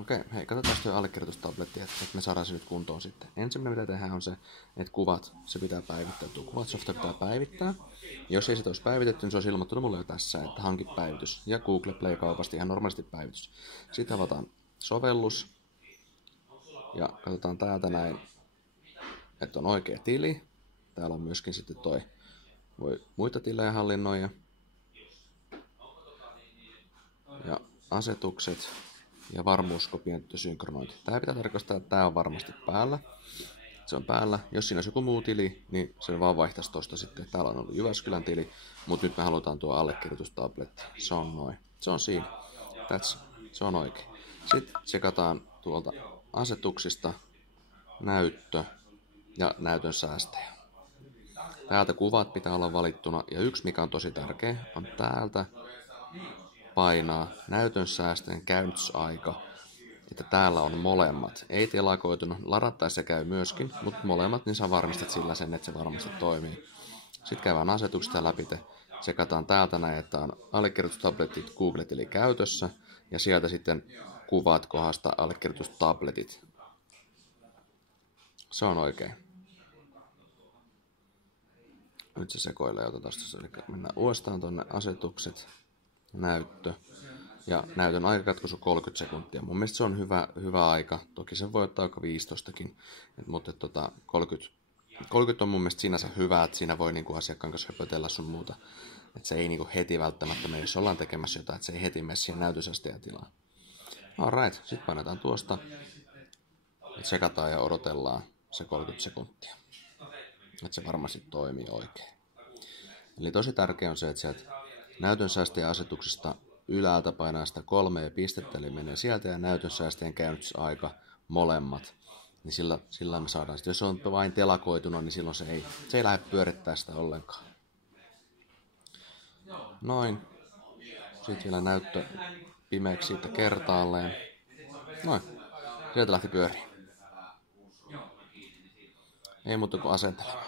Okei, hei, katsotaan tuo allekirjoitustabletti, että me saadaan se nyt kuntoon sitten. Ensimmäinen mitä tehdään on se, että kuvat, se pitää päivittää. Tuo kuvatsofta pitää päivittää. Jos ei se olisi päivitetty, niin se olisi ilmoittanut mulle jo tässä, että hanki päivitys. Ja Google Play-kaupasta ihan normaalisti päivitys. Sitten avataan sovellus. Ja katsotaan täältä näin, että on oikea tili. Täällä on myöskin sitten voi muita tilejä hallinnoida. Ja asetukset ja varmuuskopiointi ja synkronointi. Tämä pitää tarkastaa, että tämä on varmasti päällä. Se on päällä. Jos siinä olisi joku muu tili, niin se vaan vaihtaisi tuosta sitten. Täällä on ollut Jyväskylän tili, mutta nyt me halutaan tuo allekirjoitustabletti. Se on noin. Se on siinä. Se on oikein. Sitten tsekataan tuolta asetuksista näyttö ja näytön säästäjä. Täältä kuvat pitää olla valittuna. Ja yksi, mikä on tosi tärkeä, on täältä painaa näytön säästäjän käytösaika, että täällä on molemmat. Ei telakoitunut, ladattaessa se käy myöskin, mutta molemmat, niin sä varmistat sillä sen, että se varmasti toimii. Sitten käydään asetuksesta läpi, tsekataan täältä näin, että on allekirjoitustabletit Google-tili käytössä, ja sieltä sitten kuvat kohdasta allekirjoitustabletit. Se on oikein. Nyt se sekoilee, otetaan tuossa, eli mennään uudestaan tuonne asetukset, näyttö. Ja näytön aikakatkus on 30 sekuntia. Mun mielestä se on hyvä aika. Toki se voi ottaa aika 15kin. Mutta 30 on mun mielestä sinänsä hyvä, että siinä voi niinku asiakkaan kanssa höpötellä sun muuta. Että se ei niinku heti välttämättä mene, jos ollaan tekemässä jotain, että se ei heti mene siihen näytösastajatilaan. Alright, sitten painetaan tuosta. Tsekataan ja odotellaan se 30 sekuntia. Että se varmasti toimii oikein. Eli tosi tärkeää on se, että sieltä näytön säästäjän asetuksesta ylältä painaa sitä 3 pistettä, eli menee sieltä ja näytön säästäjän käynnistysaika molemmat. Niin sillä me saadaan. Sitten jos on vain telakoitunut, niin silloin se ei lähde pyörittää sitä ollenkaan. Noin. Sitten vielä näyttö pimeäksi siitä kertaalleen. Noin. Sieltä lähti pyöriin. Ei muuta kuin asentelemaan.